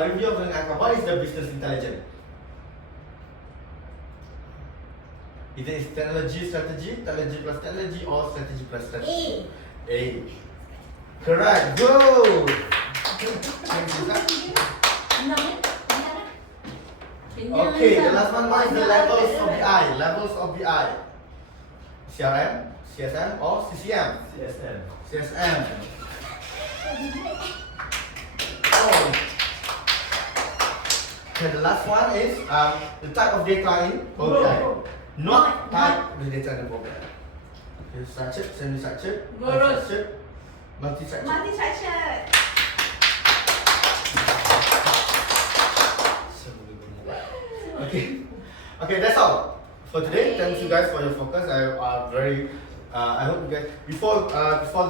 review of learning outcome. What is the business intelligence? Is it technology strategy plus technology, or strategy plus strategy? A. Correct. Go. Okay, the last one is the levels of BI. Levels of BI. CRM, CSM, or CCM? CSM. CSM. Oh. Okay, the last one is the type of data in Power BI. Not type of the data in Power BI. Okay, structured, semi-structured, unstructured, multi-structured. Multi-structured. Okay, okay, that's all for today. Thank you guys for your focus. I hope you guys before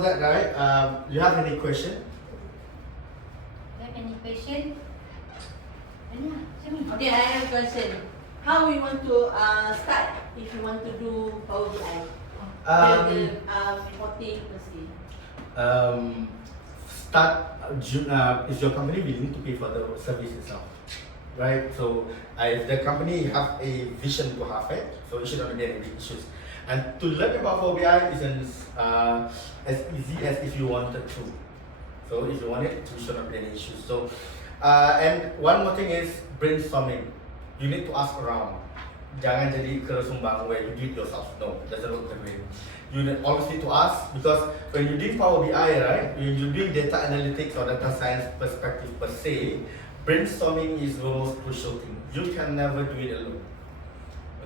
that, right? You have any question? Have any question? Okay, I have a question. How we want to start if you want to do Power BI? Reporting per se. Start is your company willing to pay for the service itself, right? So if the company have a vision to have it, so it should not be any big issues. And to learn about Power BI isn't as easy as if you wanted to. So if you want it, it should not be any issues. So and one more thing is brainstorming. You need to ask around. Jangan jadi kesumbang where you do it yourself. No, it doesn't work that way. You always need to ask, because when you do Power BI, right, when you do data analytics or data science perspective per se, brainstorming is the most crucial thing. You can never do it alone.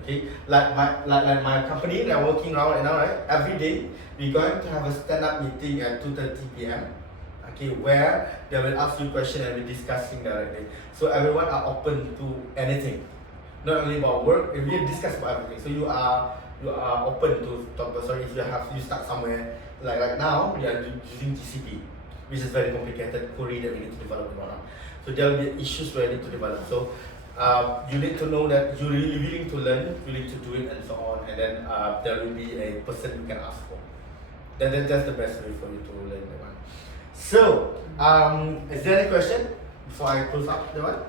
Okay, like my company that I'm working around right now, right? Every day we're going to have a stand-up meeting at 2:30 p.m. Okay, where they will ask you questions and we're discussing directly. So everyone are open to anything, not only about work. We discuss about everything. So you are open to talk. Sorry, if you start somewhere, like right now we are using TCP, which is very complicated query that we need to develop right now. So there will be issues where you need to develop. So you need to know that you're really willing to learn, willing to do it, and so on. And then there will be a person you can ask for. That's the best way for you to learn that one. So, is there any question before I close up the one?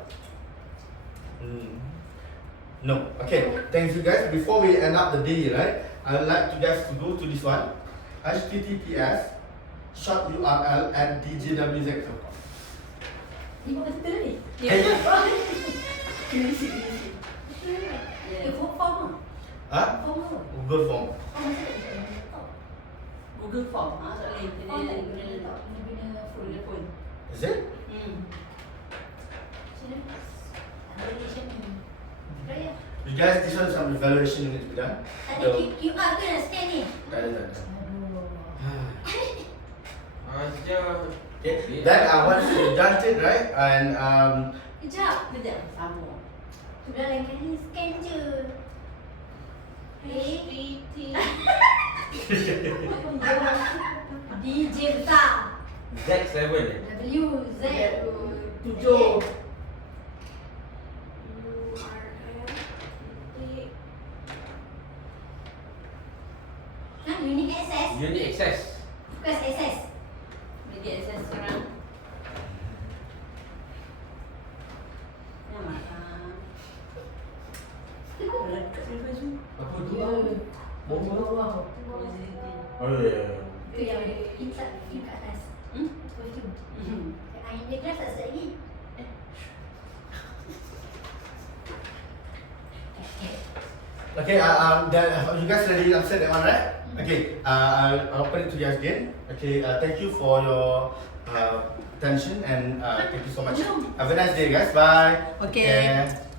No. Okay. Thanks you guys. Before we end up the day, right? I would like you guys to go to this one. HTTPS short URL at djwz.com. Ni bukan betul ni? Hey. Finisi. Form apa? Huh? Form apa? Google Form. Oh, masa tak ada laptop. Google Form. Soalan Oh, tak kena guna laptop. Guna phone. guna phone. Is it? Macam mana? Accreditation ni. Kaya. You guys, this one some evaluation you need to be done. Ada QR ke nak scan ni? Tak ada. Aduh. Ajar. Okay. Then once you done it, right? And Kejap. Sama. Sudah lain kali scan je. HTT. DJ besar. Z7 W, Z. 7. Unique access. Unit access. Request access. Bagi akses sekarang. Nama. Lekat di baju. Apa tu? Ya. Bawah. Facility. Oh ya. Itu yang insert view kat atas. Itu. Yang dia kelas tak start lagi. Okay, you guys already answered that one, right? Okay, I'll open it to you guys again. Okay, thank you for your attention and thank you so much. Have a nice day, guys. Bye. Okay. Take care.